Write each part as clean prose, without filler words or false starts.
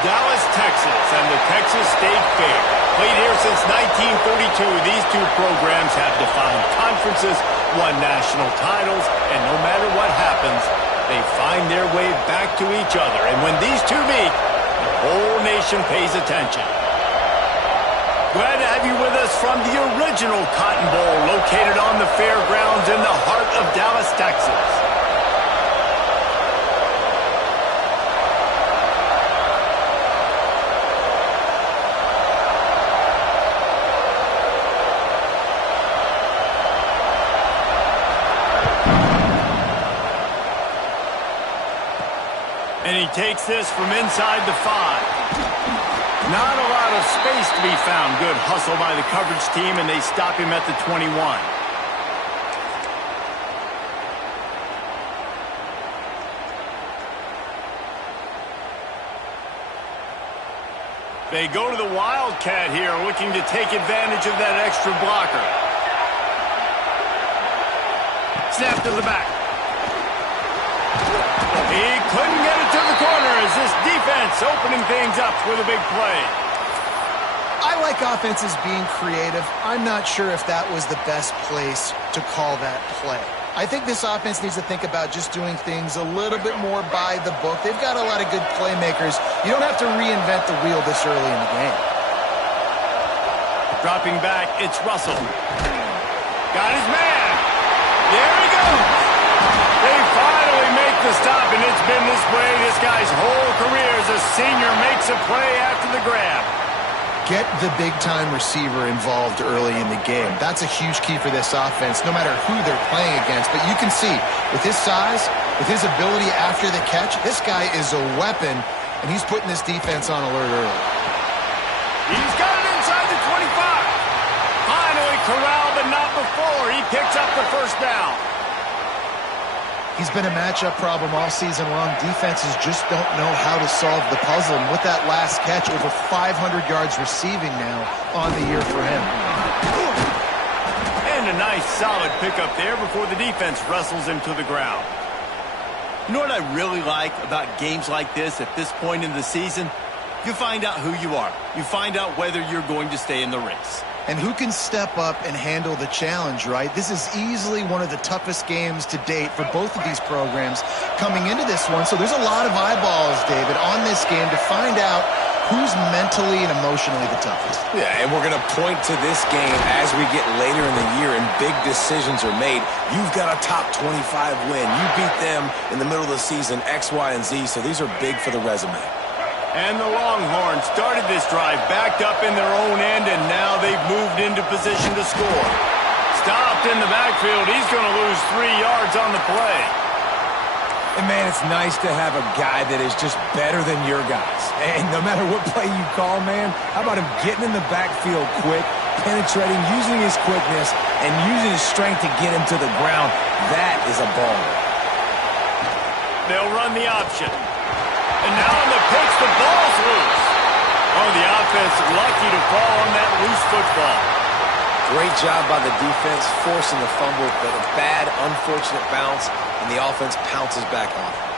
Dallas, Texas, and the Texas State Fair. Played here since 1932, these two programs have defined conferences, won national titles, and no matter what happens, they find their way back to each other. And when these two meet, the whole nation pays attention. Glad to have you with us from the original Cotton Bowl, located on the fairgrounds in the heart of Dallas, Texas. And he takes this from inside the 5. Not a lot of space to be found. Good hustle by the coverage team, and they stop him at the 21. They go to the Wildcat here, looking to take advantage of that extra blocker. Snap to the back. He couldn't get it to the corner as this defense opening things up with a big play. I like offenses being creative. I'm not sure if that was the best place to call that play. I think this offense needs to think about just doing things a little bit more by the book. They've got a lot of good playmakers. You don't have to reinvent the wheel this early in the game. Dropping back, it's Russell. Got his man. There he goes. They finally make the stop, and it's been this way this guy's whole career as a senior makes a play after the grab. Get the big-time receiver involved early in the game. That's a huge key for this offense, no matter who they're playing against. But you can see, with his size, with his ability after the catch, this guy is a weapon, and he's putting this defense on alert early. He's got it inside the 25. Finally corralled, but not before. He picks up the first down. He's been a matchup problem all season long. Defenses just don't know how to solve the puzzle. And with that last catch, over 500 yards receiving now on the year for him. And a nice solid pickup there before the defense wrestles him to the ground. You know what I really like about games like this at this point in the season? You find out who you are. You find out whether you're going to stay in the race. And who can step up and handle the challenge, right? This is easily one of the toughest games to date for both of these programs coming into this one. So there's a lot of eyeballs, David, on this game to find out who's mentally and emotionally the toughest. Yeah, and we're going to point to this game as we get later in the year and big decisions are made. You've got a top 25 win. You beat them in the middle of the season, X, Y, and Z, so these are big for the resume. And the Longhorns started this drive backed up in their own end, and now they've moved into position to score. Stopped in the backfield. He's going to lose 3 yards on the play. And, man, it's nice to have a guy that is just better than your guys. And no matter what play you call, man, how about him getting in the backfield quick, penetrating, using his quickness, and using his strength to get him to the ground? That is a ball. They'll run the option. And now on the pitch, the ball's loose. Oh, the offense lucky to fall on that loose football. Great job by the defense, forcing the fumble, but a bad, unfortunate bounce, and the offense pounces back on it.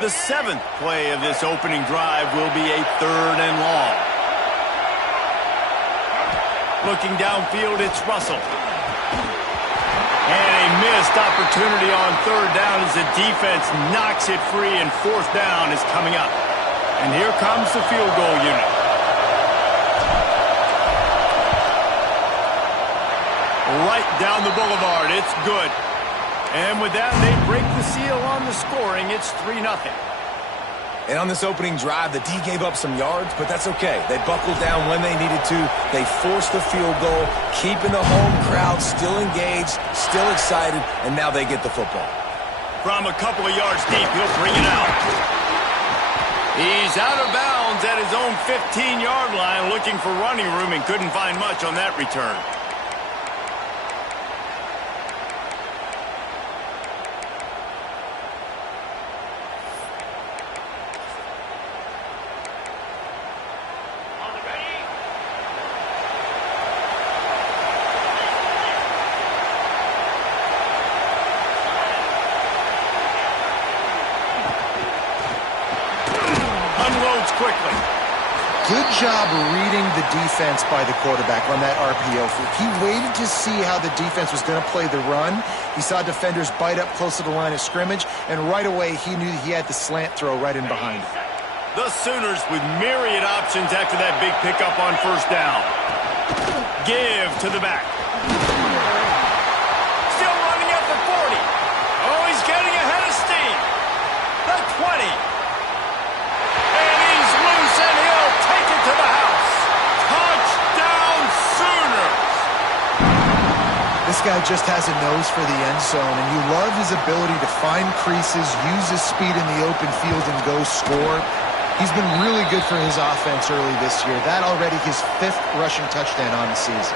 The 7th play of this opening drive will be a 3rd and long. Looking downfield, it's Russell. And a missed opportunity on 3rd down as the defense knocks it free, and 4th down is coming up. And here comes the field goal unit. Right down the boulevard, it's good. And with that, they break the seal on the scoring. It's 3-0. And on this opening drive, the D gave up some yards, but that's okay. They buckled down when they needed to. They forced the field goal, keeping the home crowd still engaged, still excited, and now they get the football. From a couple of yards deep, he'll bring it out. He's out of bounds at his own 15-yard line, looking for running room, and couldn't find much on that return. quickly. Good job reading the defense by the quarterback on that RPO fluke. He waited to see how the defense was going to play the run. He saw defenders bite up close to the line of scrimmage, and right away he knew he had the slant throw right in behind him. The Sooners with myriad options after that big pickup on first down. Give to the back. Still running at the 40. Oh, he's getting ahead of steam. The 20. And he's loose, and he'll take it to the house. Touchdown, Sooners. This guy just has a nose for the end zone, and you love his ability to find creases, use his speed in the open field, and go score. He's been really good for his offense early this year. That already his 5th rushing touchdown on the season.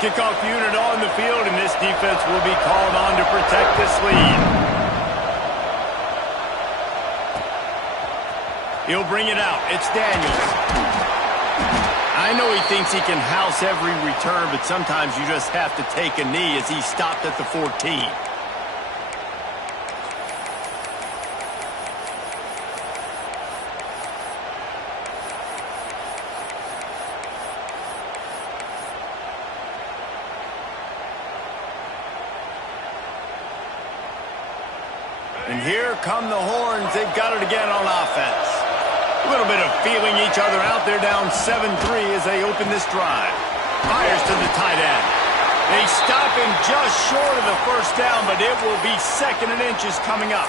Kickoff unit on the field, and this defense will be called on to protect this lead. He'll bring it out. It's Daniels. I know he thinks he can house every return, but sometimes you just have to take a knee as he stopped at the 14. And here come the horns. They've got it again on offense. A little bit of feeling each other out there, down 7-3 as they open this drive. Fires to the tight end. They stop him just short of the first down, but it will be 2nd and inches coming up.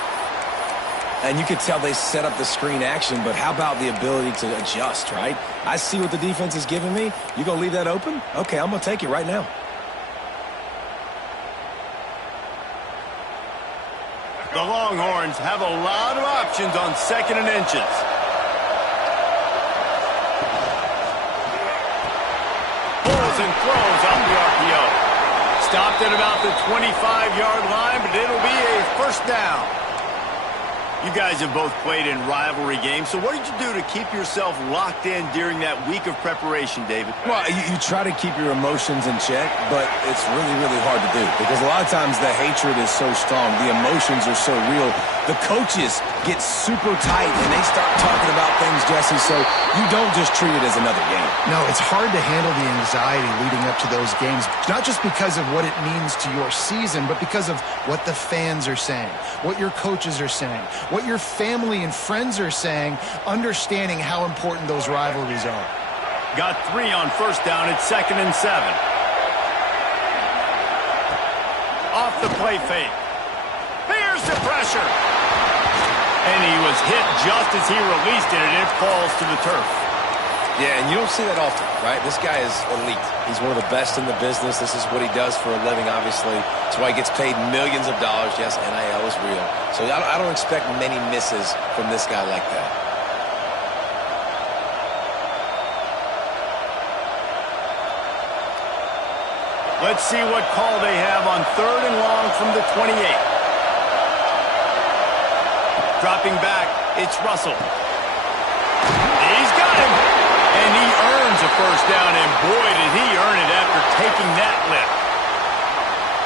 And you could tell they set up the screen action, but how about the ability to adjust, right? I see what the defense is giving me. You gonna leave that open? Okay, I'm gonna take it right now. The Longhorns have a lot of options on 2nd and inches. Pulls and throws off the RPO. Stopped at about the 25-yard line, but it'll be a first down. You guys have both played in rivalry games, so what did you do to keep yourself locked in during that week of preparation, David? Well, you try to keep your emotions in check, but it's really, really hard to do because a lot of times the hatred is so strong. The emotions are so real. The coaches get super tight, and they start talking about things, Jesse, so you don't just treat it as another game. No, it's hard to handle the anxiety leading up to those games, not just because of what it means to your season, but because of what the fans are saying, what your coaches are saying, what your family and friends are saying, understanding how important those rivalries are. Got 3 on first down. It's 2nd and 7. Off the play fake. Here's the pressure. And he was hit just as he released it, and it falls to the turf. Yeah, and you don't see that often, right? This guy is elite. He's one of the best in the business. This is what he does for a living, obviously. That's why he gets paid millions of dollars. Yes, NIL is real. So I don't expect many misses from this guy like that. Let's see what call they have on 3rd and long from the 28. Dropping back, it's Russell. He's got him. And he earns a first down, and boy, did he earn it after taking that lift.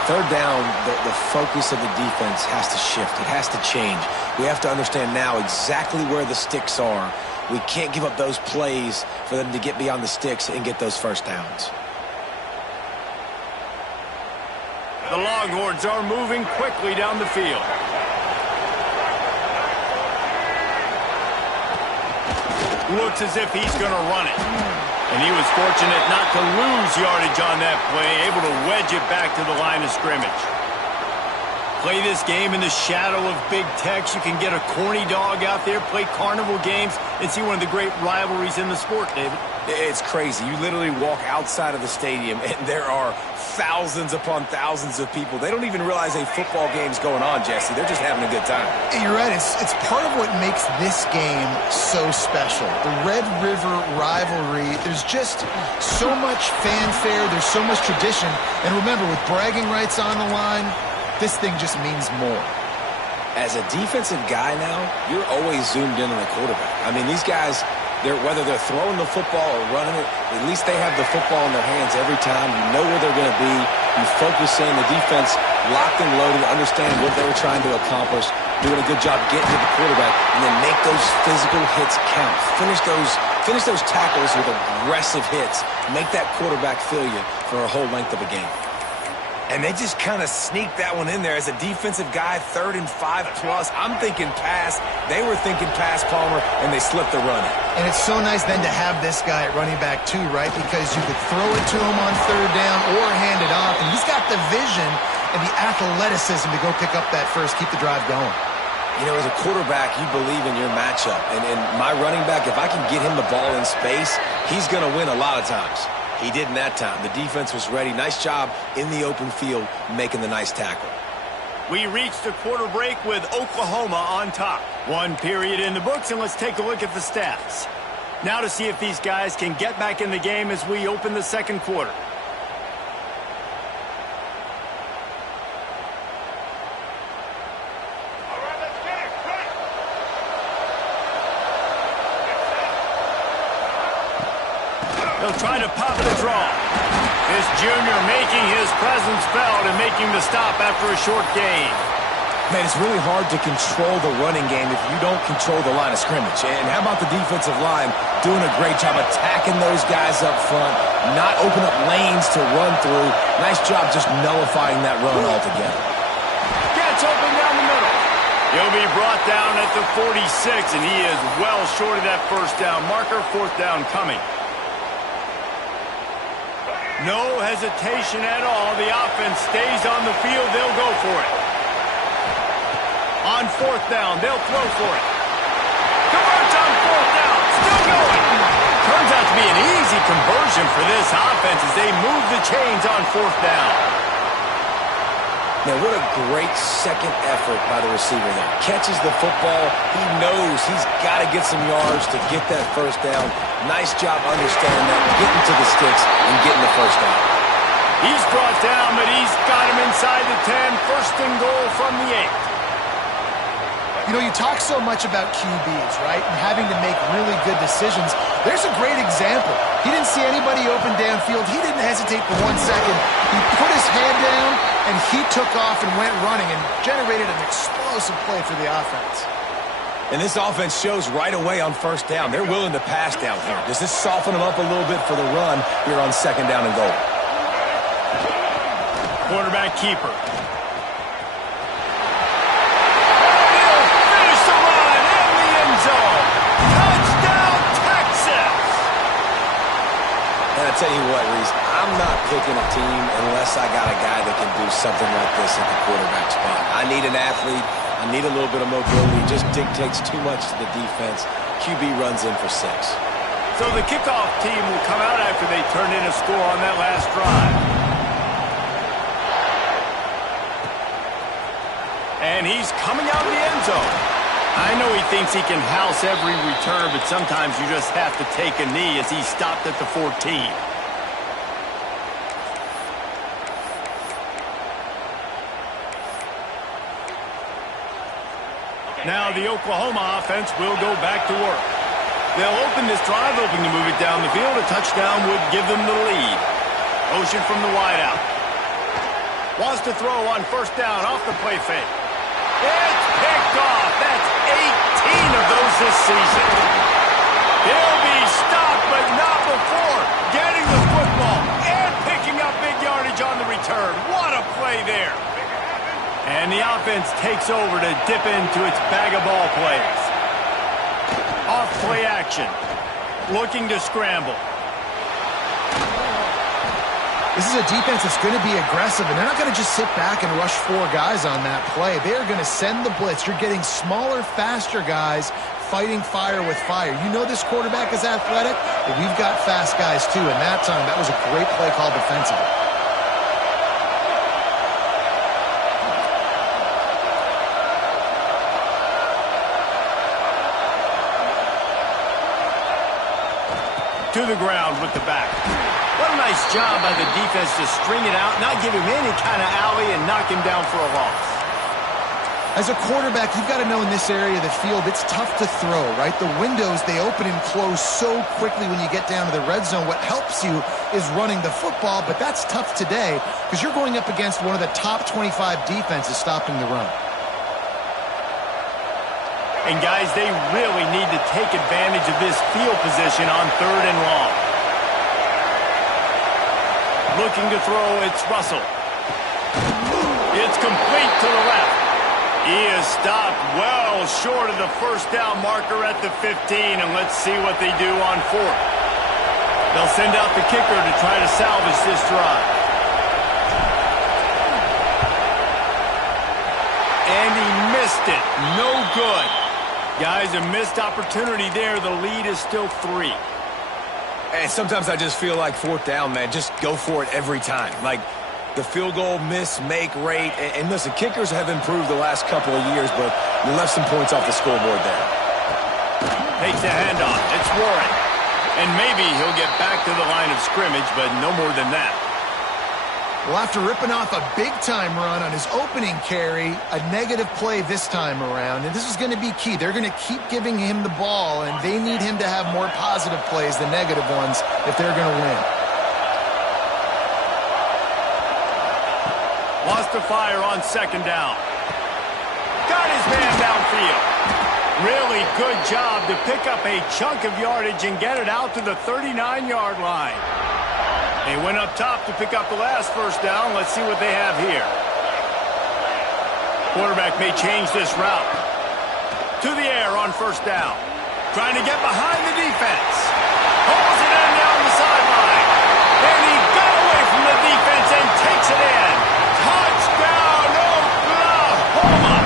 3rd down, the focus of the defense has to shift. It has to change. We have to understand now exactly where the sticks are. We can't give up those plays for them to get beyond the sticks and get those first downs. The Longhorns are moving quickly down the field. Looks as if he's going to run it. And he was fortunate not to lose yardage on that play, able to wedge it back to the line of scrimmage. Play this game in the shadow of Big Tex. You can get a corny dog out there, play carnival games, and see one of the great rivalries in the sport, David. It's crazy. You literally walk outside of the stadium, and there are thousands upon thousands of people. They don't even realize a football game's going on, Jesse. They're just having a good time. You're right. It's part of what makes this game so special. The Red River rivalry, there's just so much fanfare. There's so much tradition. And remember, with bragging rights on the line, this thing just means more. As a defensive guy now, you're always zoomed in on the quarterback. I mean, these guys, whether they're throwing the football or running it, at least they have the football in their hands every time. You know where they're going to be. You focus in. The defense locked and loaded, understanding what they were trying to accomplish, doing a good job getting to the quarterback, and then make those physical hits count. Finish those tackles with aggressive hits. Make that quarterback feel you for a whole length of a game. And they just kind of sneaked that one in there. As a defensive guy, 3rd and 5+. I'm thinking pass. They were thinking pass, Palmer, and they slipped the run in. And it's so nice then to have this guy at running back too, right? Because you could throw it to him on 3rd down or hand it off. And he's got the vision and the athleticism to go pick up that first, keep the drive going. You know, as a quarterback, you believe in your matchup. And my running back, if I can get him the ball in space, he's going to win a lot of times. He did in that time. The defense was ready. Nice job in the open field making the nice tackle. We reached a quarter break with Oklahoma on top. 1 period in the books, and let's take a look at the stats. Now to see if these guys can get back in the game as we open the second quarter. They'll try to pop the draw. This junior making his presence felt and making the stop after a short gain. Man, it's really hard to control the running game if you don't control the line of scrimmage. And how about the defensive line doing a great job attacking those guys up front, not open up lanes to run through. Nice job just nullifying that run altogether. Gets open down the middle. He'll be brought down at the 46, and he is well short of that first down marker. 4th down coming. No hesitation at all. The offense stays on the field. They'll go for it. On 4th down, they'll throw for it. Converts on 4th down. Still going. Turns out to be an easy conversion for this offense as they move the chains on 4th down. Now, what a great second effort by the receiver there. Catches the football. He knows he's got to get some yards to get that first down. Nice job understanding that, getting to the sticks and getting the first down. He's brought down, but he's got him inside the 10. 1st and goal from the 8. You know, you talk so much about QBs, right, and having to make really good decisions. There's a great example. He didn't see anybody open downfield. He didn't hesitate for 1 second. He put his head down, and he took off and went running and generated an explosive play for the offense. And this offense shows right away on 1st down. They're willing to pass down here. Does this soften them up a little bit for the run here on 2nd down and goal? Quarterback keeper. I tell you what, Reese, I'm not picking a team unless I got a guy that can do something like this at the quarterback spot. I need an athlete. I need a little bit of mobility. It just dictates too much to the defense. QB runs in for 6. So the kickoff team will come out after they turn in a score on that last drive. And he's coming out of the end zone. I know he thinks he can house every return, but sometimes you just have to take a knee as he stopped at the 14. Now the Oklahoma offense will go back to work. They'll open this drive, hoping to move it down the field. A touchdown would give them the lead. Motion from the wideout. Wants to throw on 1st down off the play fake. It's picked off. That's 18 of those this season. He'll be stopped, but not before getting the football and picking up big yardage on the return. What a play there. And the offense takes over to dip into its bag of ball plays. Off play action. Looking to scramble. This is a defense that's going to be aggressive, and they're not going to just sit back and rush 4 guys on that play. They are going to send the blitz. You're getting smaller, faster guys fighting fire with fire. You know this quarterback is athletic, but we've got fast guys too, and that time, that was a great play call defensively. To the ground with the back. What a nice job by the defense to string it out, not give him any kind of alley, and knock him down for a loss. As a quarterback, you've got to know in this area of the field, it's tough to throw, right? The windows, they open and close so quickly when you get down to the red zone. What helps you is running the football, but that's tough today because you're going up against one of the top 25 defenses stopping the run. And guys, they really need to take advantage of this field position on 3rd and long. Looking to throw, it's Russell. It's complete to the left. He is stopped well short of the first down marker at the 15, and let's see what they do on 4th. They'll send out the kicker to try to salvage this drive. And he missed it. No good. Guys, a missed opportunity there. The lead is still 3. And sometimes I just feel like 4th down, man. Just go for it every time. Like, the field goal miss-make rate. And listen, kickers have improved the last couple of years, but you left some points off the scoreboard there. Takes a handoff. It's Warren. And maybe he'll get back to the line of scrimmage, but no more than that. Well, after ripping off a big-time run on his opening carry, a negative play this time around, and this is going to be key. They're going to keep giving him the ball, and they need him to have more positive plays than negative ones if they're going to win. Lost to fire on 2nd down. Got his man downfield. Really good job to pick up a chunk of yardage and get it out to the 39-yard line. They went up top to pick up the last first down. Let's see what they have here. Quarterback may change this route. To the air on 1st down. Trying to get behind the defense. Pulls it in down the sideline. And he got away from the defense and takes it in. Touchdown, Oklahoma!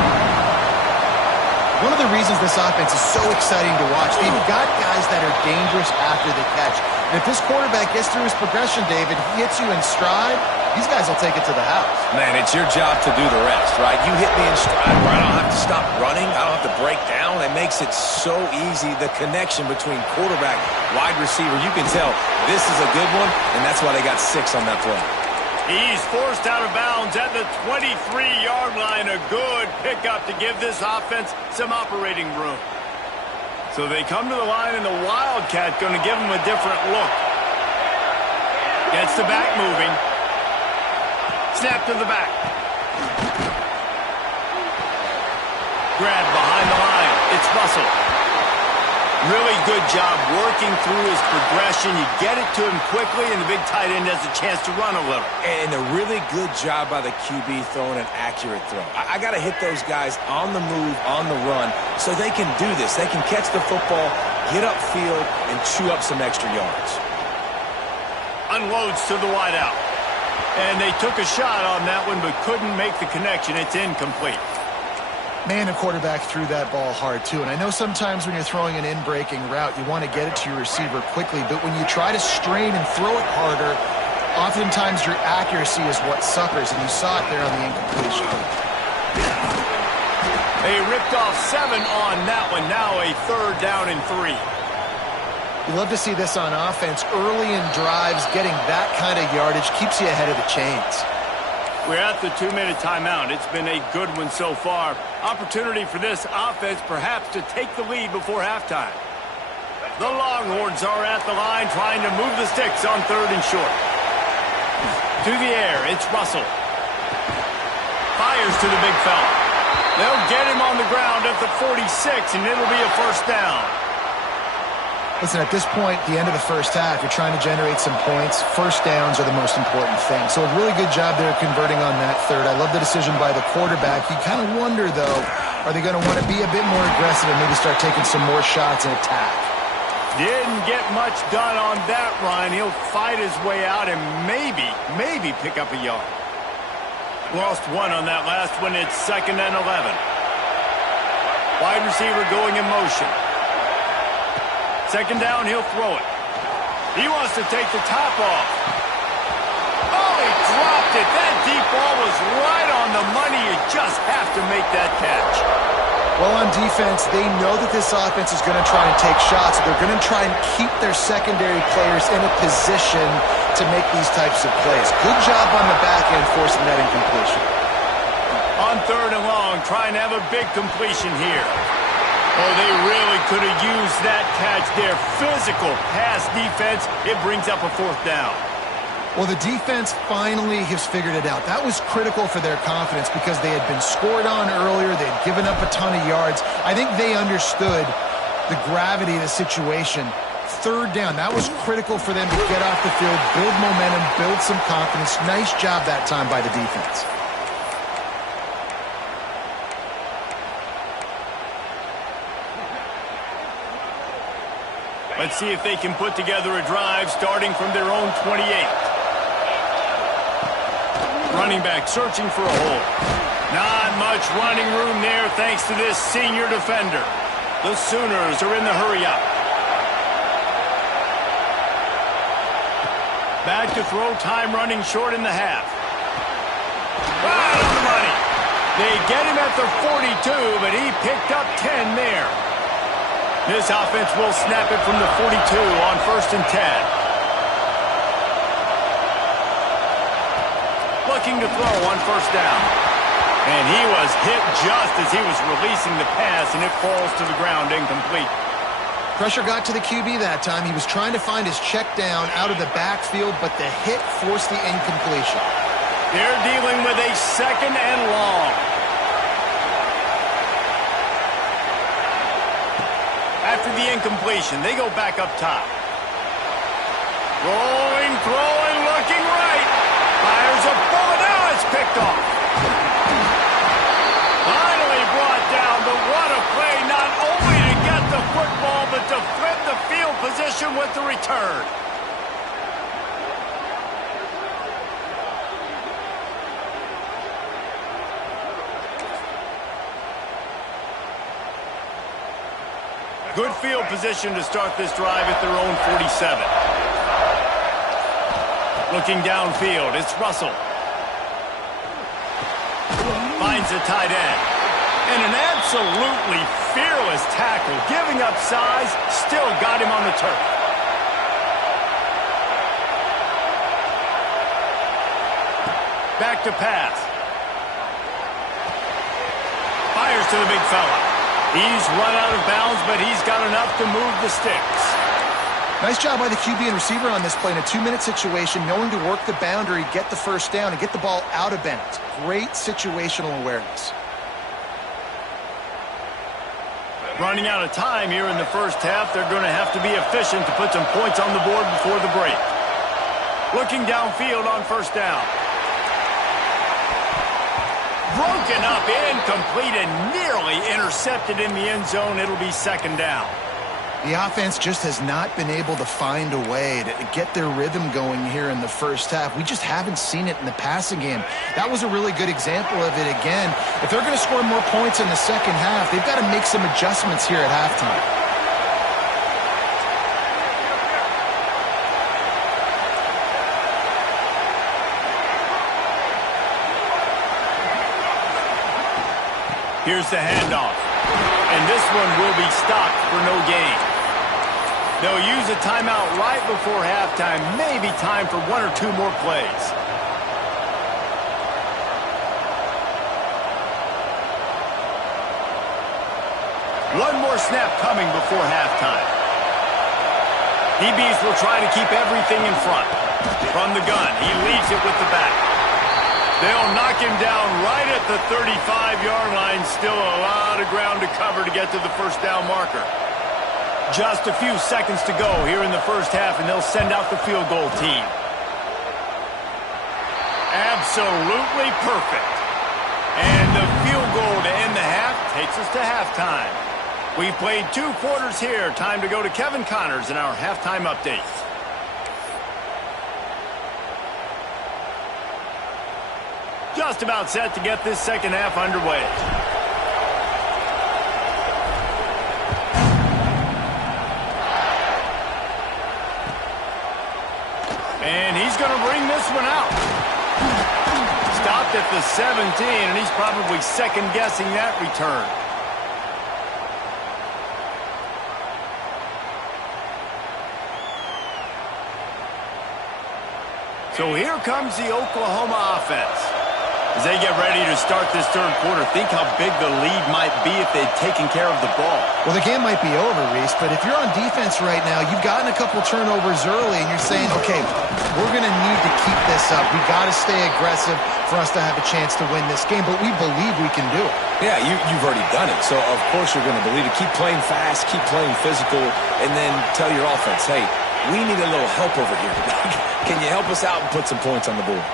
One of the reasons this offense is so exciting to watch, they've got guys that are dangerous after the catch. And if this quarterback gets through his progression, David, he hits you in stride, these guys will take it to the house. Man, it's your job to do the rest, right? You hit me in stride where I don't have to stop running. I don't have to break down. It makes it so easy, the connection between quarterback, wide receiver. You can tell this is a good one, and that's why they got 6 on that play. He's forced out of bounds at the 23-yard line. A good pickup to give this offense some operating room. So they come to the line, and the Wildcat going to give them a different look. Gets the back moving. Snap to the back. Grab behind the line. It's Russell. Really good job working through his progression. You get it to him quickly, and the big tight end has a chance to run a little. And a really good job by the QB throwing an accurate throw. I got to hit those guys on the move, on the run, so they can do this. They can catch the football, get upfield, and chew up some extra yards. Unloads to the wideout. And they took a shot on that one, but couldn't make the connection. It's incomplete. Man, the quarterback threw that ball hard, too. And I know sometimes when you're throwing an in-breaking route, you want to get it to your receiver quickly. But when you try to strain and throw it harder, oftentimes your accuracy is what suffers. And you saw it there on the incompletion. They ripped off 7 on that one. Now a 3rd down and 3. You love to see this on offense. Early in drives, getting that kind of yardage keeps you ahead of the chains. We're at the 2-minute timeout. It's been a good one so far. Opportunity for this offense perhaps to take the lead before halftime. The Longhorns are at the line trying to move the sticks on 3rd and short. To the air, it's Russell. Fires to the big fella. They'll get him on the ground at the 46, and it'll be a 1st down. Listen, at this point, the end of the first half, you're trying to generate some points. 1st downs are the most important thing. So a really good job there converting on that 3rd. I love the decision by the quarterback. You kind of wonder, though, are they going to want to be a bit more aggressive and maybe start taking some more shots and attack? Didn't get much done on that run. He'll fight his way out and maybe pick up a yard. Lost 1 on that last one. It's 2nd and 11. Wide receiver going in motion. 2nd down, he'll throw it. He wants to take the top off. Oh, he dropped it. That deep ball was right on the money. You just have to make that catch. Well, on defense, they know that this offense is going to try and take shots. They're going to try and keep their secondary players in a position to make these types of plays. Good job on the back end forcing that incompletion. On On 3rd and long, trying to have a big completion here. Oh, they really could have used that catch there. Physical pass defense. It brings up a 4th down. Well, the defense finally has figured it out. That was critical for their confidence because they had been scored on earlier. They had given up a ton of yards. I think they understood the gravity of the situation. 3rd down, that was critical for them to get off the field, build momentum, build some confidence. Nice job that time by the defense. Let's see if they can put together a drive starting from their own 28. Running back searching for a hole. Not much running room there thanks to this senior defender. The Sooners are in the hurry-up. Back to throw, time running short in the half. Right on the money. They get him at the 42, but he picked up 10 there. This offense will snap it from the 42 on 1st and 10. Looking to throw on 1st down. And he was hit just as he was releasing the pass, and it falls to the ground incomplete. Pressure got to the QB that time. He was trying to find his check down out of the backfield, but the hit forced the incompletion. They're dealing with a 2nd and long. After the incompletion, they go back up top. Rolling, throwing, looking right. Fires a bullet. Now it's picked off. Finally brought down, but what a play, not only to get the football, but to flip the field position with the return. Good field position to start this drive at their own 47. Looking downfield, it's Russell. Finds a tight end. And an absolutely fearless tackle. Giving up size, still got him on the turf. Back to pass. Fires to the big fella. He's run out of bounds, but he's got enough to move the sticks. Nice job by the QB and receiver on this play in a 2-minute situation, knowing to work the boundary, get the 1st down, and get the ball out of bounds. Great situational awareness. Running out of time here in the 1st half. They're going to have to be efficient to put some points on the board before the break. Looking downfield on 1st down. Broken up, incomplete, and nearly intercepted in the end zone. It'll be 2nd down. The offense just has not been able to find a way to get their rhythm going here in the 1st half. We just haven't seen it in the passing game. That was a really good example of it again. If they're going to score more points in the 2nd half, they've got to make some adjustments here at halftime. Here's the handoff. And this one will be stopped for no gain. They'll use a timeout right before halftime. Maybe time for 1 or 2 more plays. One more snap coming before halftime. DBs will try to keep everything in front. From the gun, he leads it with the back. They'll knock him down right at the 35-yard line. Still a lot of ground to cover to get to the 1st down marker. Just a few seconds to go here in the 1st half, and they'll send out the field goal team. Absolutely perfect. And the field goal to end the half takes us to halftime. We've played 2 quarters here. Time to go to Kevin Connors in our halftime update. Just about set to get this 2nd half underway. And he's going to bring this one out. Stopped at the 17, and he's probably second-guessing that return. So here comes the Oklahoma offense. As they get ready to start this third quarter, think how big the lead might be if they'd taken care of the ball. Well, the game might be over, Reese, but if you're on defense right now, you've gotten a couple turnovers early, and you're saying, okay, we're going to need to keep this up. We've got to stay aggressive for us to have a chance to win this game, but we believe we can do it. Yeah, you've already done it, so of course you're going to believe it. Keep playing fast, keep playing physical, and then tell your offense, hey, we need a little help over here. Can you help us out and put some points on the board?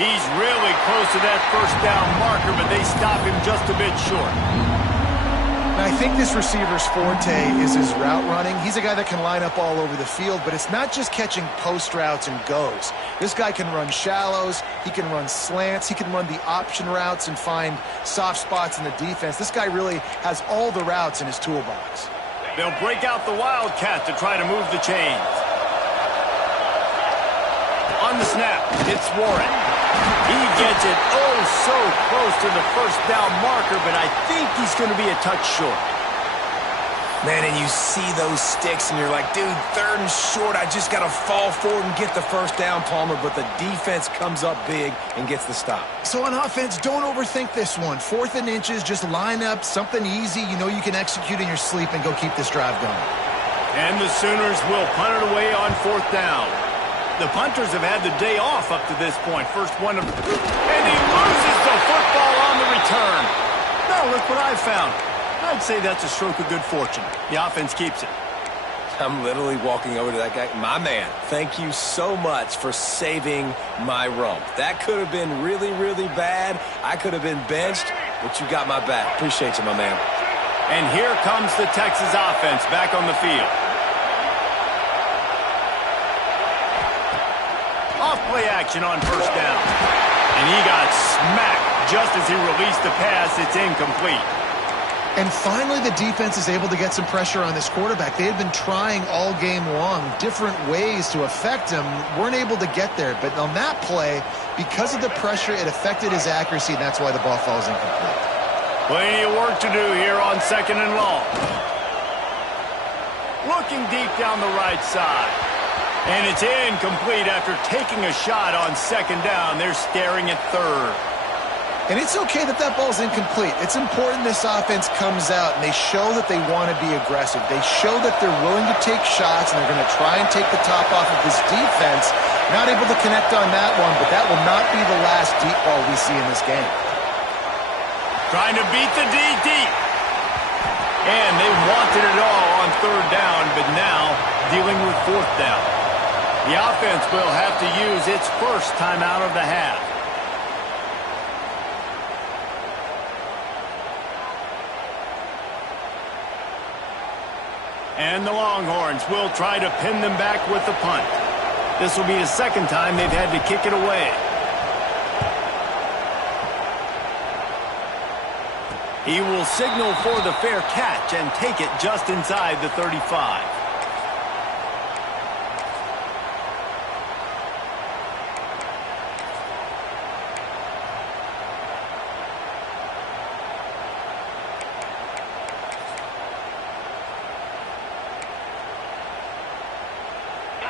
He's really close to that first down marker, but they stop him just a bit short. Now, I think this receiver's forte is his route running. He's a guy that can line up all over the field, but it's not just catching post routes and goes. This guy can run shallows, he can run slants, he can run the option routes and find soft spots in the defense. This guy really has all the routes in his toolbox. They'll break out the Wildcat to try to move the chains. On the snap, it's Warren. He gets it so close to the first down marker, but I think he's going to be a touch short. Man, and you see those sticks, and you're like, dude, third and short, I just got to fall forward and get the first down, Palmer, but the defense comes up big and gets the stop. So on offense, don't overthink this one. 4th and inches, just line up something easy you know you can execute in your sleep and go keep this drive going. And the Sooners will punt it away on 4th down. The punters have had the day off up to this point. First one of... And he loses the football on the return. Now look what I found. I'd say that's a stroke of good fortune. The offense keeps it. I'm literally walking over to that guy. My man, thank you so much for saving my rump. That could have been really, really bad. I could have been benched, but you got my back. Appreciate you, my man. And here comes the Texas offense back on the field. Off-play action on first down. And he got smacked just as he released the pass. It's incomplete. And finally, the defense is able to get some pressure on this quarterback. They had been trying all game long different ways to affect him. Weren't able to get there. But on that play, because of the pressure, it affected his accuracy, and that's why the ball falls incomplete. Plenty of work to do here on 2nd and long. Looking deep down the right side. And it's incomplete after taking a shot on 2nd down. They're staring at 3rd. And it's okay that that ball's incomplete. It's important this offense comes out and they show that they want to be aggressive. They show that they're willing to take shots and they're going to try and take the top off of this defense. Not able to connect on that one, but that will not be the last deep ball we see in this game. Trying to beat the D deep. And they wanted it all on 3rd down, but now dealing with 4th down. The offense will have to use its first timeout of the half. And the Longhorns will try to pin them back with the punt. This will be the 2nd time they've had to kick it away. He will signal for the fair catch and take it just inside the 35.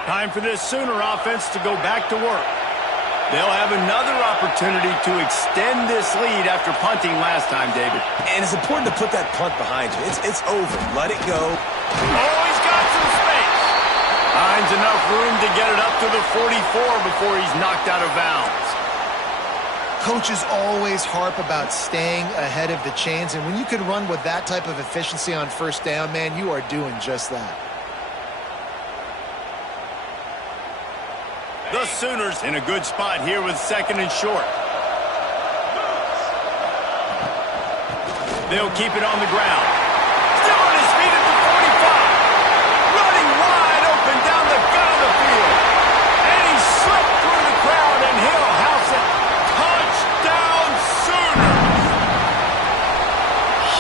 Time for this Sooner offense to go back to work. They'll have another opportunity to extend this lead after punting last time, David. And it's important to put that punt behind you. It's over. Let it go. Oh, he's got some space. Finds enough room to get it up to the 44 before he's knocked out of bounds. Coaches always harp about staying ahead of the chains, and when you can run with that type of efficiency on 1st down, man, you are doing just that. The Sooners in a good spot here with 2nd and short. They'll keep it on the ground. Still on his feet at the 45. Running wide open down the gut of the field. And he slipped through the crowd and he'll house it. Touchdown Sooners!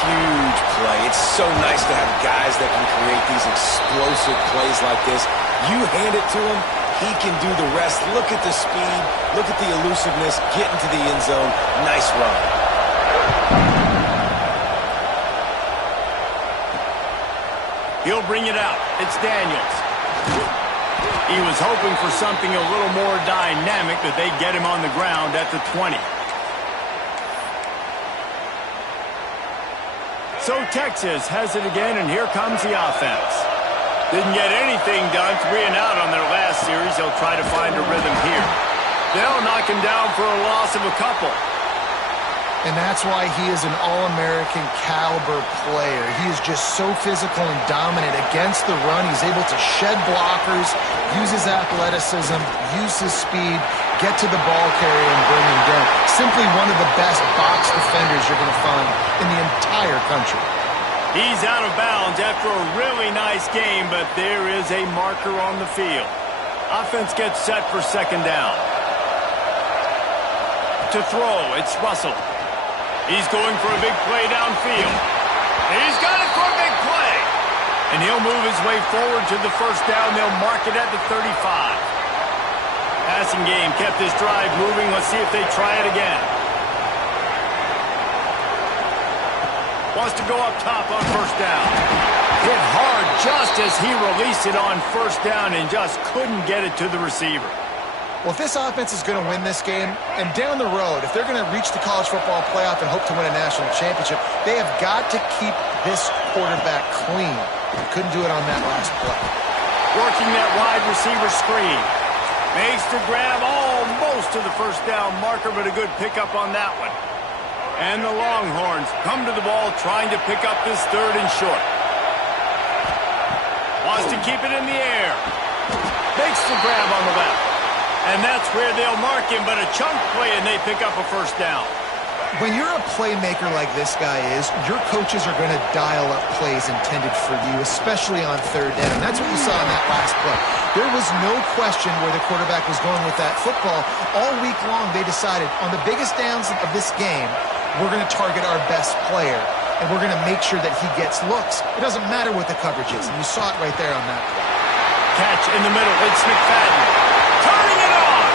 Huge play. It's so nice to have guys that can create these explosive plays like this. You hand it to him, he can do the rest. Look at the speed. Look at the elusiveness. Get into the end zone. Nice run. He'll bring it out. It's Daniels. He was hoping for something a little more dynamic, that they'd get him on the ground at the 20. So Texas has it again, and here comes the offense. Didn't get anything done, 3 and out on their last series. They'll try to find a rhythm here. They'll knock him down for a loss of a couple. And that's why he is an All-American caliber player. He is just so physical and dominant against the run. He's able to shed blockers, use his athleticism, use his speed, get to the ball carrier and bring him down. Simply one of the best box defenders you're going to find in the entire country. He's out of bounds after a really nice game, but there is a marker on the field. Offense gets set for second down. To throw, it's Russell. He's going for a big play downfield. He's got it for a big play. And he'll move his way forward to the first down. They'll mark it at the 35. Passing game kept this drive moving. Let's see if they try it again. Wants to go up top on first down. Hit hard just as he released it on first down and just couldn't get it to the receiver. Well, if this offense is going to win this game, and down the road, if they're going to reach the college football playoff and hope to win a national championship, they have got to keep this quarterback clean. Couldn't do it on that last play. Working that wide receiver screen. Makes the grab almost to the first down marker, but a good pickup on that one. And the Longhorns come to the ball trying to pick up this third and short. Wants to keep it in the air. Makes the grab on the left. And that's where they'll mark him, but a chunk play, and they pick up a first down. When you're a playmaker like this guy is, your coaches are going to dial up plays intended for you, especially on third down. That's what you saw in that last play. There was no question where the quarterback was going with that football. All week long, they decided, on the biggest downs of this game, we're going to target our best player, and we're going to make sure that he gets looks. It doesn't matter what the coverage is, and you saw it right there on that play. Catch in the middle. It's McFadden. Turning it on.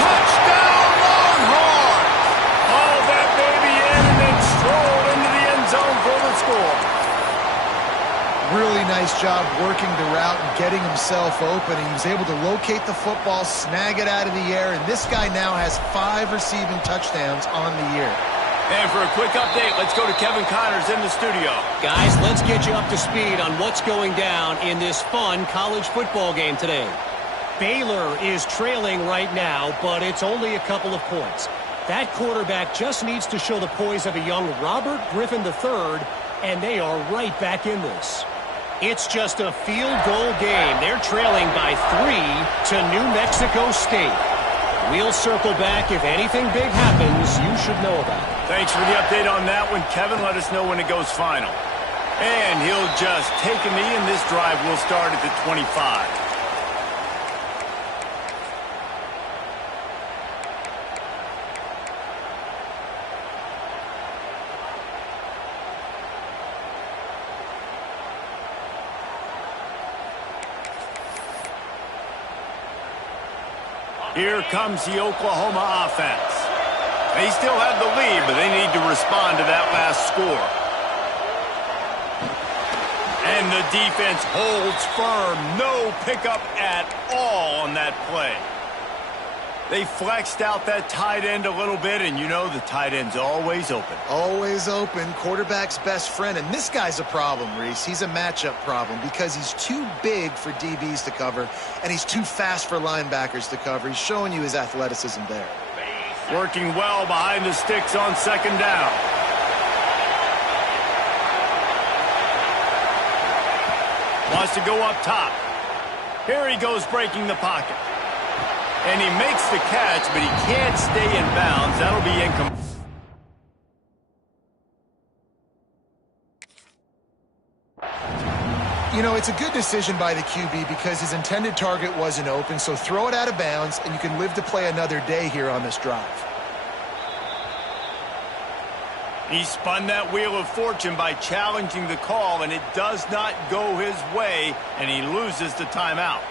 Touchdown, Longhorns. All that baby in and then strolled into the end zone for the score. Really nice job working the route and getting himself open. He was able to locate the football, snag it out of the air, and this guy now has 5 receiving touchdowns on the year. And for a quick update, let's go to Kevin Connors in the studio. Guys, let's get you up to speed on what's going down in this fun college football game today. Baylor is trailing right now, but it's only a couple of points. That quarterback just needs to show the poise of a young Robert Griffin III, and they are right back in this. It's just a field goal game. They're trailing by 3 to New Mexico State. We'll circle back. If anything big happens, you should know about it. Thanks for the update on that one, Kevin. Let us know when it goes final. And he'll just take a knee, and this drive will start at the 25. Here comes the Oklahoma offense. They still have the lead, but they need to respond to that last score. And the defense holds firm. No pickup at all on that play. They flexed out that tight end a little bit, and you know the tight end's always open. Always open, quarterback's best friend. And this guy's a problem, Reese. He's a matchup problem because he's too big for DBs to cover, and he's too fast for linebackers to cover. He's showing you his athleticism there. Working well behind the sticks on second down. Wants to go up top. Here he goes breaking the pocket. And he makes the catch, but he can't stay in bounds. That'll be incomplete. You know, it's a good decision by the QB because his intended target wasn't open, so throw it out of bounds, and you can live to play another day here on this drive. He spun that wheel of fortune by challenging the call, and it does not go his way, and he loses the timeout.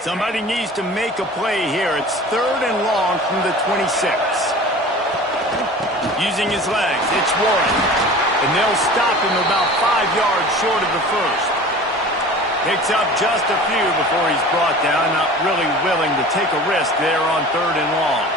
Somebody needs to make a play here. It's 3rd and long from the 26. Using his legs, it's Warren. And they'll stop him about 5 yards short of the first. Picks up just a few before he's brought down. Not really willing to take a risk there on 3rd and long.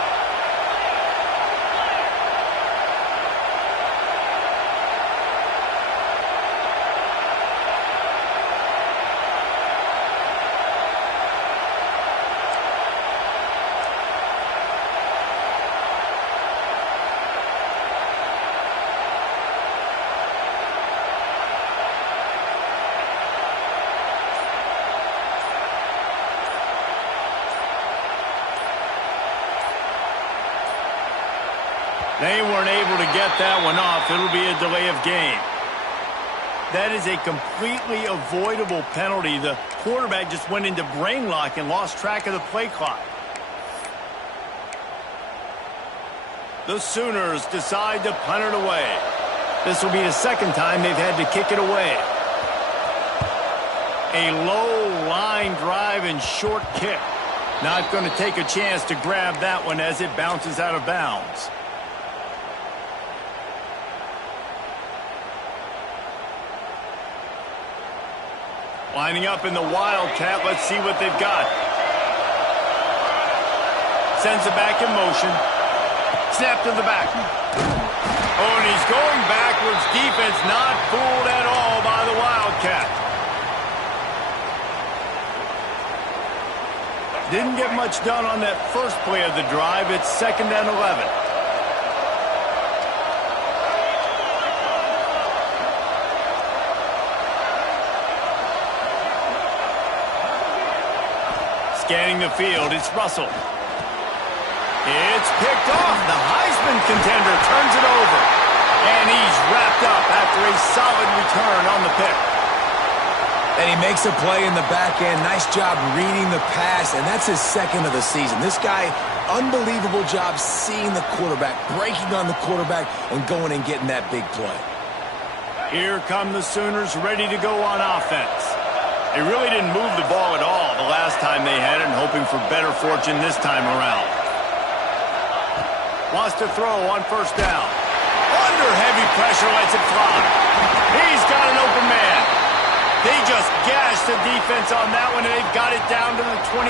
They weren't able to get that one off. It'll be a delay of game. That is a completely avoidable penalty. The quarterback just went into brain lock and lost track of the play clock. The Sooners decide to punt it away. This will be the second time they've had to kick it away. A low line drive and short kick. Not going to take a chance to grab that one as it bounces out of bounds. Lining up in the Wildcat. Let's see what they've got. Sends it back in motion. Snap to the back. Oh, and he's going backwards. Defense not fooled at all by the Wildcat. Didn't get much done on that first play of the drive. It's 2nd and 11. Scanning the field, it's Russell. It's picked off. The Heisman contender turns it over. And he's wrapped up after a solid return on the pick. And he makes a play in the back end. Nice job reading the pass, and that's his 2nd of the season. This guy, unbelievable job seeing the quarterback, breaking on the quarterback, and going and getting that big play. Here come the Sooners ready to go on offense. They really didn't move the ball at all the last time they had it, and hoping for better fortune this time around. Wants to throw on 1st down. Under heavy pressure, lets it fly. He's got an open man. They just gashed the defense on that one, and they've got it down to the 23.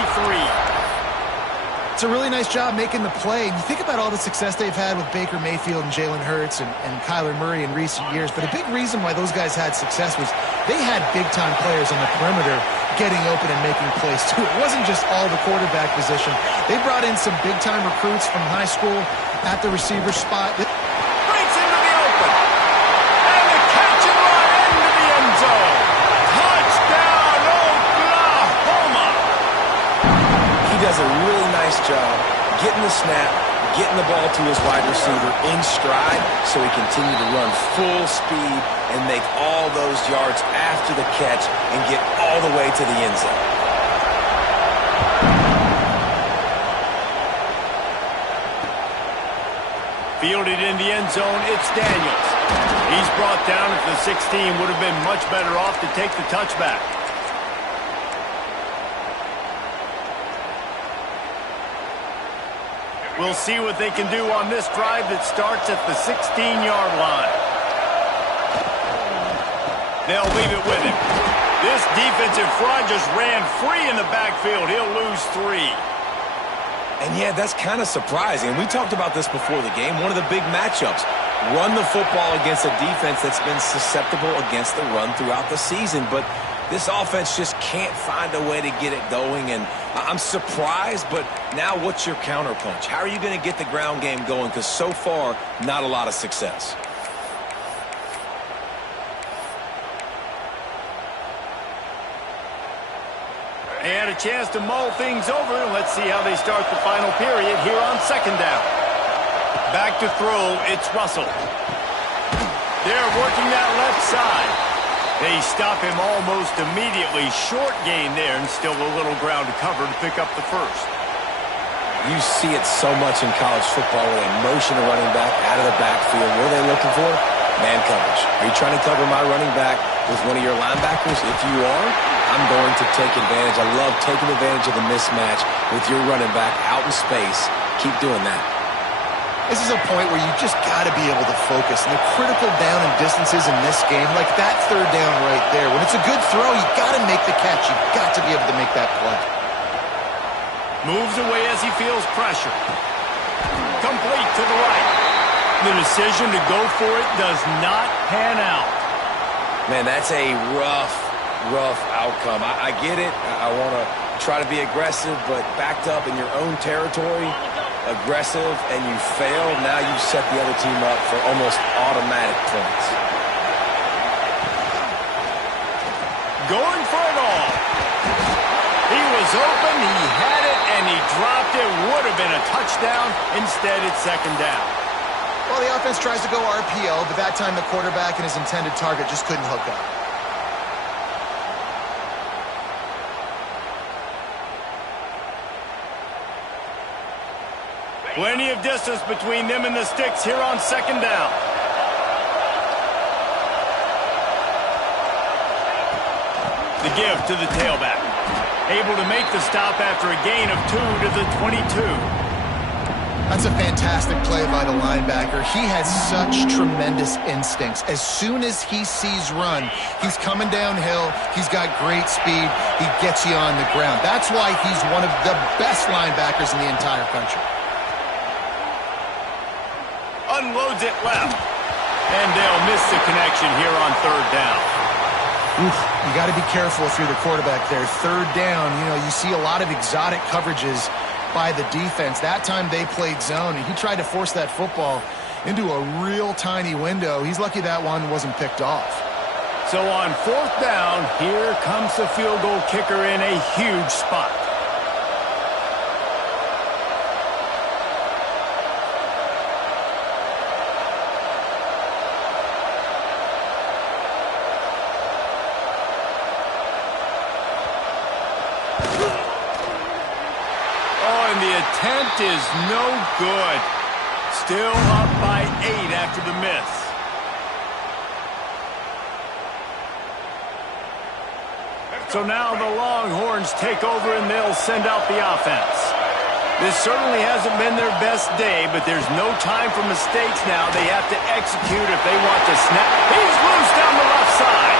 It's a really nice job making the play. You think about all the success they've had with Baker Mayfield and Jalen Hurts and Kyler Murray in recent years, but a big reason why those guys had success was they had big-time players on the perimeter getting open and making plays, too. It wasn't just all the quarterback position. They brought in some big-time recruits from high school at the receiver spot. Breaks into the open. And the catch and run into the end zone. Touchdown, Oklahoma! He does a really nice job getting the snap, getting the ball to his wide receiver in stride so he continued to run full speed and make all those yards after the catch and get all the way to the end zone. Fielded in the end zone, it's Daniels. He's brought down at the 16. Would have been much better off to take the touchback. We'll see what they can do on this drive that starts at the 16-yard line. They'll leave it with him. This defensive front just ran free in the backfield. He'll lose 3. And yeah, that's kind of surprising. We talked about this before the game. One of the big matchups. Run the football against a defense that's been susceptible against the run throughout the season. But this offense just can't find a way to get it going. And I'm surprised, but now what's your counterpunch? How are you going to get the ground game going? Because so far, not a lot of success. They had a chance to mull things over. Let's see how they start the final period here on 2nd down. Back to throw, it's Russell. They're working that left side. They stop him almost immediately. Short gain there, and still a little ground to cover to pick up the first. You see it so much in college football where they motion a running back out of the backfield. What are they looking for? Man coverage. Are you trying to cover my running back with one of your linebackers? If you are, I'm going to take advantage. I love taking advantage of the mismatch with your running back out in space. Keep doing that. This is a point where you just got to be able to focus. And the critical down and distances in this game, like that third down right there, when it's a good throw, you got to make the catch. You got to be able to make that play. Moves away as he feels pressure. Complete to the right. The decision to go for it does not pan out. Man, that's a rough outcome. I get it. I want to try to be aggressive, but backed up in your own territory, aggressive, and you fail, now you set the other team up for almost automatic points. Going for it all. He was open, he had it, and he dropped it. Would have been a touchdown. Instead, it's second down. Well, the offense tries to go RPO, but that time the quarterback and his intended target just couldn't hook up. Plenty of distance between them and the sticks here on second down. The give to the tailback. Able to make the stop after a gain of 2 to the 22. That's a fantastic play by the linebacker. He has such tremendous instincts. As soon as he sees run, he's coming downhill. He's got great speed. He gets you on the ground. That's why he's one of the best linebackers in the entire country. Unloads it left. And they'll miss the connection here on third down. Oof, you got to be careful if you're the quarterback there. Third down, you see a lot of exotic coverages by the defense. That time they played zone, and he tried to force that football into a real tiny window. He's lucky that one wasn't picked off. So on fourth down, here comes the field goal kicker in a huge spot. Attempt is no good. Still up by 8 after the miss. So now the Longhorns take over and they'll send out the offense. This certainly hasn't been their best day, but there's no time for mistakes now. They have to execute if they want to snap. He's loose down the left side.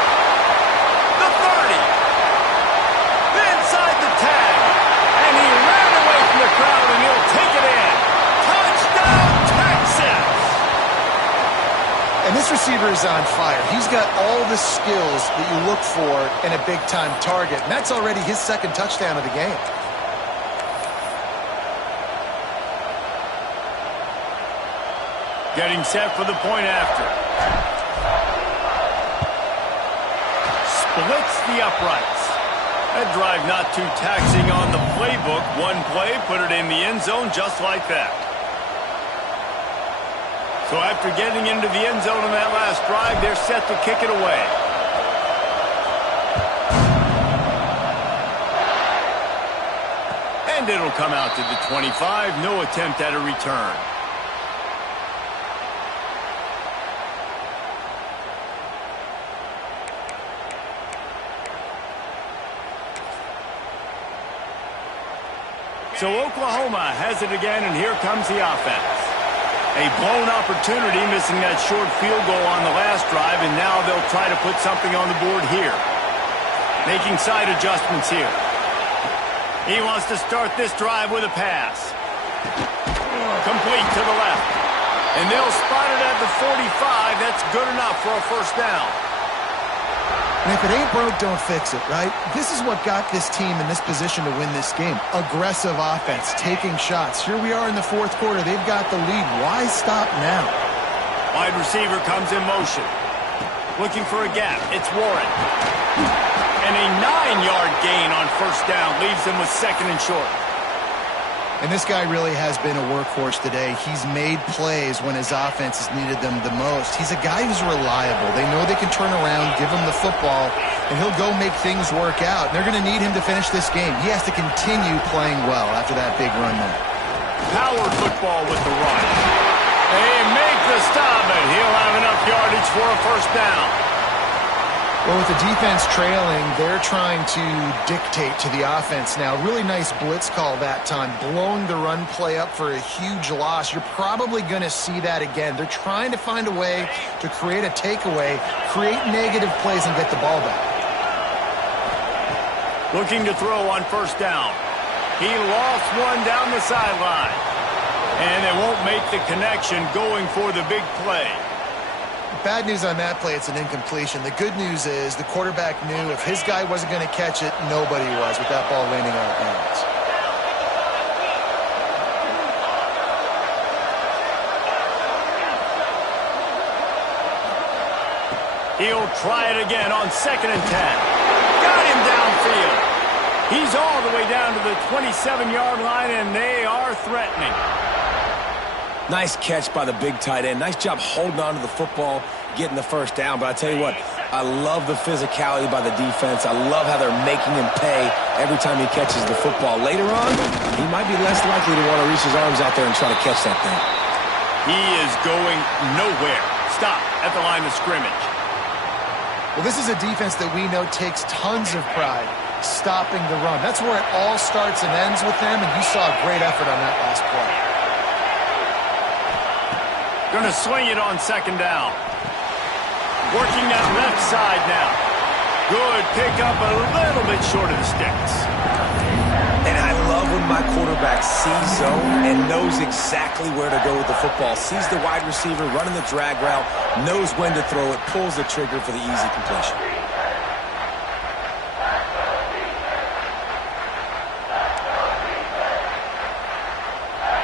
The 30. Inside the tag. And he ran away from the crowd, and he'll take it in. Touchdown, Texas! And this receiver is on fire. He's got all the skills that you look for in a big-time target, and that's already his second touchdown of the game. Getting set for the point after. Splits the uprights. That drive not too taxing on the playbook. One play, put it in the end zone just like that. So after getting into the end zone on that last drive, they're set to kick it away. And it'll come out to the 25. No attempt at a return. So Oklahoma has it again, and here comes the offense. A blown opportunity, missing that short field goal on the last drive, and now they'll try to put something on the board here. Making side adjustments here. He wants to start this drive with a pass. Complete to the left. And they'll spot it at the 45. That's good enough for a first down. And if it ain't broke, don't fix it, right? This is what got this team in this position to win this game. Aggressive offense, taking shots. Here we are in the fourth quarter. They've got the lead. Why stop now? Wide receiver comes in motion. Looking for a gap. It's Warren. And a 9-yard gain on first down leaves them with second and short. And this guy really has been a workhorse today. He's made plays when his offense has needed them the most. He's a guy who's reliable. They know they can turn around, give him the football, and he'll go make things work out. They're going to need him to finish this game. He has to continue playing well after that big run there. Power football with the run. They make the stop, and he'll have enough yardage for a first down. Well, with the defense trailing, they're trying to dictate to the offense now. Really nice blitz call that time, blowing the run play up for a huge loss. You're probably going to see that again. They're trying to find a way to create a takeaway, create negative plays, and get the ball back. Looking to throw on first down. He lost one down the sideline. And they won't make the connection going for the big play. Bad news on that play, it's an incompletion. The good news is the quarterback knew if his guy wasn't going to catch it, nobody was with that ball landing out of bounds. He'll try it again on 2nd and 10. Got him downfield. He's all the way down to the 27-yard line, and they are threatening. Nice catch by the big tight end. Nice job holding on to the football, getting the first down. But I tell you what, I love the physicality by the defense. I love how they're making him pay every time he catches the football. Later on, he might be less likely to want to reach his arms out there and try to catch that thing. He is going nowhere. Stop at the line of scrimmage. Well, this is a defense that we know takes tons of pride stopping the run. That's where it all starts and ends with them, and you saw a great effort on that last play. Going to swing it on 2nd down. Working that left side now. Good pickup, a little bit short of the sticks. And I love when my quarterback sees zone and knows exactly where to go with the football. Sees the wide receiver running the drag route, knows when to throw it, pulls the trigger for the easy completion.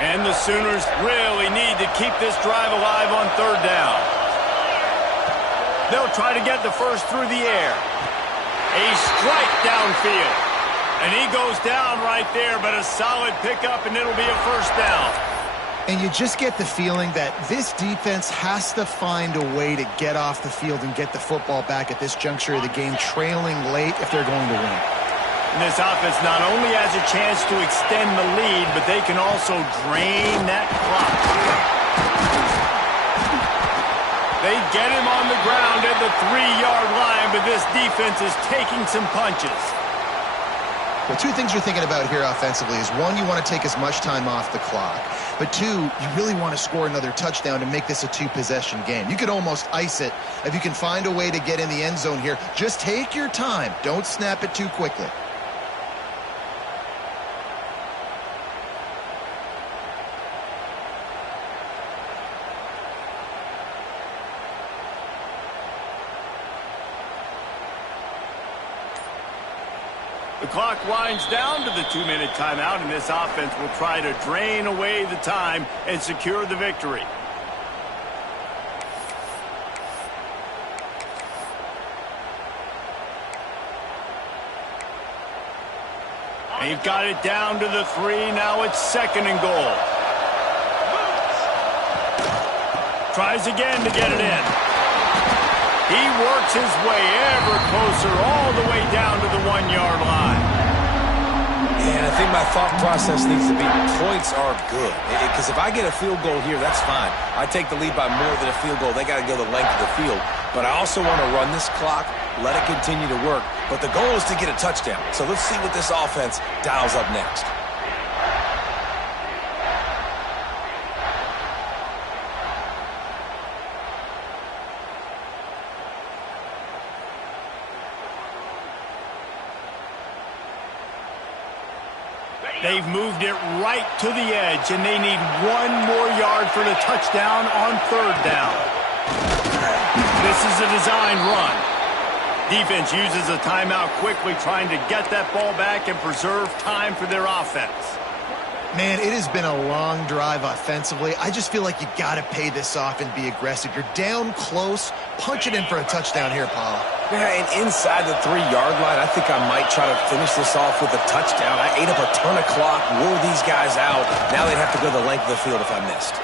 And the Sooners really need to keep this drive alive on 3rd down. They'll try to get the first through the air. A strike downfield. And he goes down right there, but a solid pickup, and it'll be a first down. And you just get the feeling that this defense has to find a way to get off the field and get the football back at this juncture of the game, trailing late if they're going to win. And this offense not only has a chance to extend the lead, but they can also drain that clock. They get him on the ground at the 3-yard line, but this defense is taking some punches. Well, two things you're thinking about here offensively is, one, you want to take as much time off the clock. But two, you really want to score another touchdown to make this a 2-possession game. You could almost ice it if you can find a way to get in the end zone here. Just take your time. Don't snap it too quickly. The clock winds down to the 2-minute timeout, and this offense will try to drain away the time and secure the victory. They've got it down to the 3. Now it's 2nd and goal. Tries again to get it in. He works his way ever closer all the way down to the 1-yard line. And I think my thought process needs to be points are good. Because if I get a field goal here, that's fine. I take the lead by more than a field goal. They got to go the length of the field. But I also want to run this clock, let it continue to work. But the goal is to get a touchdown. So let's see what this offense dials up next. They've moved it right to the edge, and they need 1 more yard for the touchdown on 3rd down. This is a design run. Defense uses a timeout quickly, trying to get that ball back and preserve time for their offense. Man, it has been a long drive offensively. I just feel like you got to pay this off and be aggressive. You're down close. Punch it in for a touchdown here, Paul. Yeah, and inside the 3-yard line, I think I might try to finish this off with a touchdown. I ate up a ton of clock, wore these guys out. Now they'd have to go the length of the field if I missed.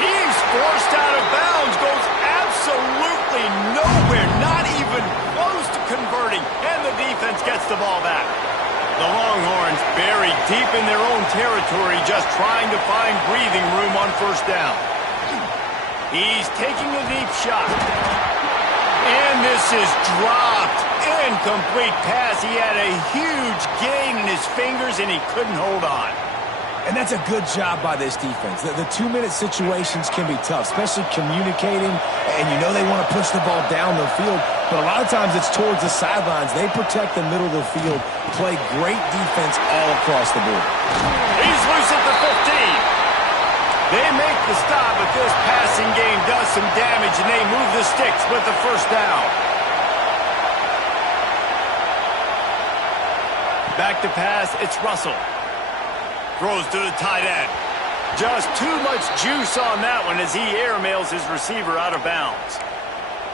He's forced out of bounds, goes absolutely nowhere, not even close to converting, and the defense gets the ball back. The Longhorns buried deep in their own territory, just trying to find breathing room on 1st down. He's taking a deep shot. And this is dropped. Incomplete pass. He had a huge gain in his fingers, and he couldn't hold on. And that's a good job by this defense. The 2-minute situations can be tough, especially communicating, and you know they want to push the ball down the field, but a lot of times it's towards the sidelines. They protect the middle of the field, play great defense all across the board. He's loose at the 15. They make the stop, but this passing game does some damage, and they move the sticks with the first down. Back to pass, it's Russell. Throws to the tight end. Just too much juice on that one as he airmails his receiver out of bounds.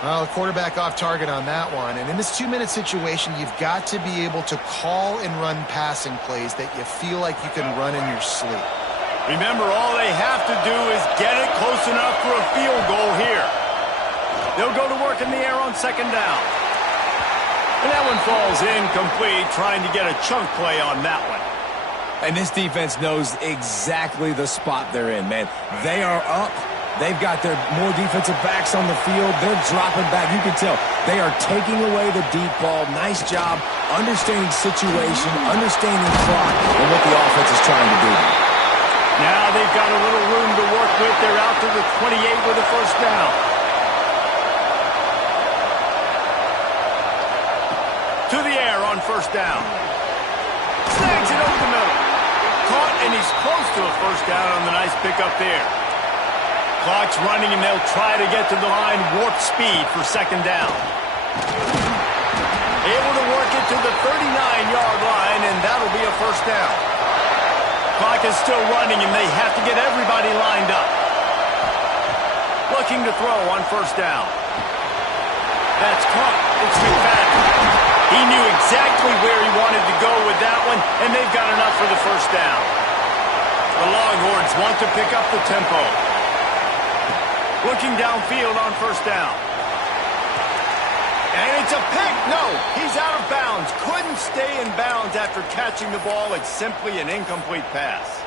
Well, the quarterback off target on that one. And in this 2-minute situation, you've got to be able to call and run passing plays that you feel like you can run in your sleep. Remember, all they have to do is get it close enough for a field goal here. They'll go to work in the air on second down. And that one falls incomplete, trying to get a chunk play on that one. And this defense knows exactly the spot they're in, man. They are up. They've got their more defensive backs on the field. They're dropping back. You can tell they are taking away the deep ball. Nice job understanding situation, understanding clock, and what the offense is trying to do. Now they've got a little room to work with. They're out to the 28 with a first down. To the air on first down. Snags it over the middle. Caught, and he's close to a first down on the nice pickup there. Clock's running, and they'll try to get to the line, warp speed for second down. Able to work it to the 39-yard line, and that'll be a first down. Clock is still running, and they have to get everybody lined up. Looking to throw on first down. That's caught. It's McFadden. He knew exactly where he wanted to go with that one, and they've got enough for the first down. The Longhorns want to pick up the tempo. Looking downfield on first down. And it's a pick. No, he's out of bounds. Couldn't stay in bounds after catching the ball. It's simply an incomplete pass.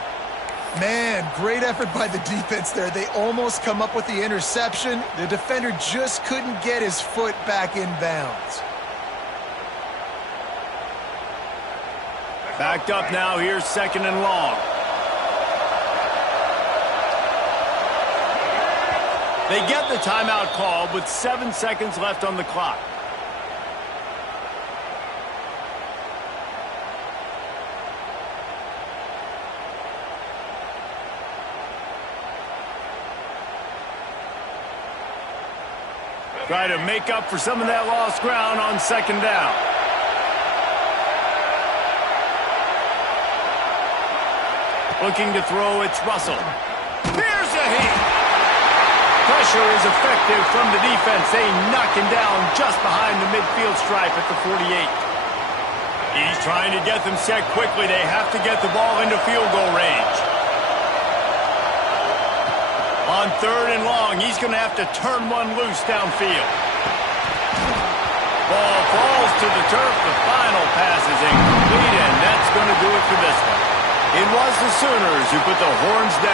Man, great effort by the defense there. They almost come up with the interception. The defender just couldn't get his foot back in bounds. Backed up now, here's second and long. They get the timeout call with 7 seconds left on the clock. Try to make up for some of that lost ground on second down. Looking to throw, it's Russell. Here's a hit. Pressure is effective from the defense. They knock him down just behind the midfield stripe at the 48. He's trying to get them set quickly. They have to get the ball into field goal range. On third and long, he's going to have to turn one loose downfield. Ball falls to the turf. The final pass is incomplete, and that's going to do it for this one. It was the Sooners who put the horns down.